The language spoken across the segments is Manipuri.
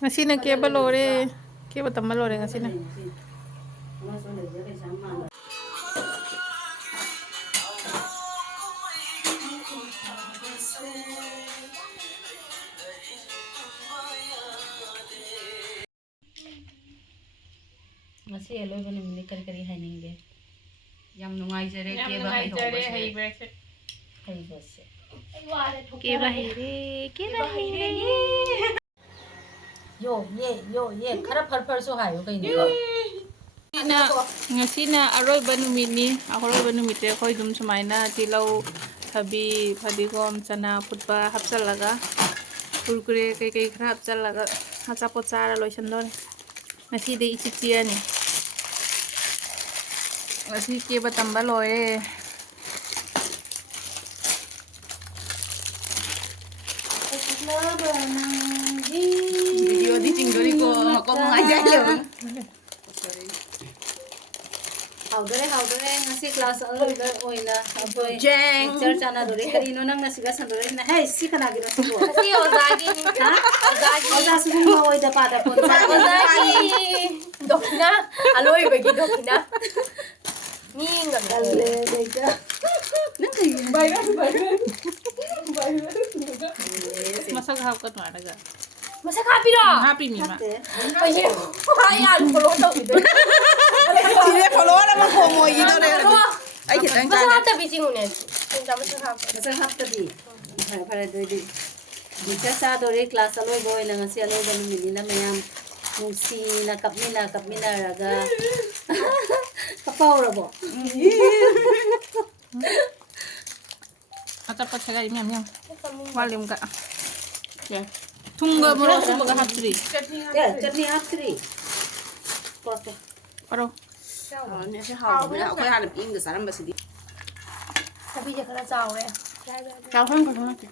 Ngasina kaya balore. Kaya ba tamalore ngasina? Masih Aroiba Numit kari haninge. Yang nungaijare keba haibase. Haibase. Keba haire. Yo ye khara phar so hayo kai ni ko. Ngasina Aroiba Numit ni. Aroiba Numit re khoi dum sumaina tilau thabi phadigom chana putba hapchalaga kurkure kai khara hapchalaga achapot chara loisan dore. Ngasi de ichichia ni. Ngasi keba tamba loe. Video di tinggali ko ngajak yo. Haudare ngasi class Aroiba oina apoi lecture chana dore karino nang nasiga sandore na hey si kana giro subo. Si ozagi ha oza subo oida pada pon ozagi dokina Aroiba gi dokina ninga alle deka nang kai Masak hapkat maraga. masa kapiro Happy mima. ayo ayan follow to gitu Sini follow na magkongoy dito rin. Ay kita ang masa channel. hapta bisingunet 진짜 masa hapta masa hapta di para doi di sa dore class Aroiba oina ngasi Aroiba Numit na mayam nungsi na kapmina raga kapawrabo Achapot saga imiam yang. Walim ka. Ya. Tungga moro subaga hapsri. ya chutney haptri porto Paro. Ni siya hao. Ako hanap ing saram basi di. tapi dia kena cawe Kauhan ko natin.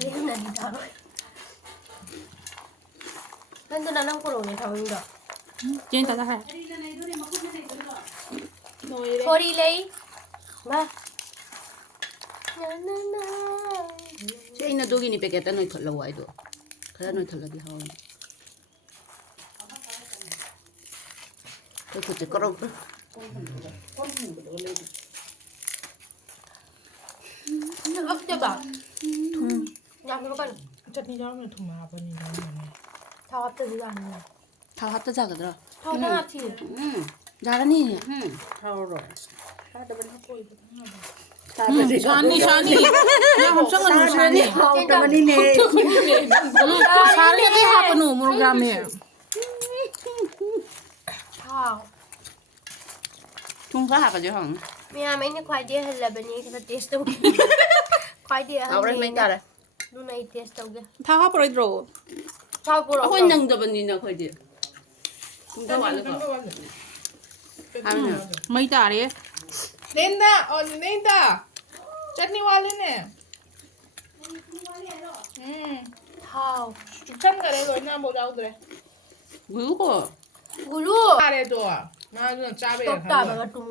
ini nani tahu kan tuh nanang kurone tahu enggak Jeng tak ha. sorry lei ma na Siya inadugi ni Peketa no ikalawa ito. Kaya no ikalagi hao. Ito kuchi karong. apa coba yang kan Chutney jam na thuma pa ni jam. tahu apa juga nih Tao hapta jaga dra. tahu na sih Jarani. hao ro Shani. Ya hapsang anu shani. hao tamani ne Shani kay hapanu murugame. tahu Tung ka hapa jahang. Mia ini khoai dia hella bani kita taste tu khoai dia Tao rin may tara. nu nai taste tu ge Ta ha poro idro. tahu pura Ako nang daban ni na ko di. Tung ka wala ko. Ano? Mai tare. Linda, chutney वाले ने tahu चुकन करे लो ना बोला उधर Gulo ko. gulu आ रहे तो ना जो चाबे tok ta ba tung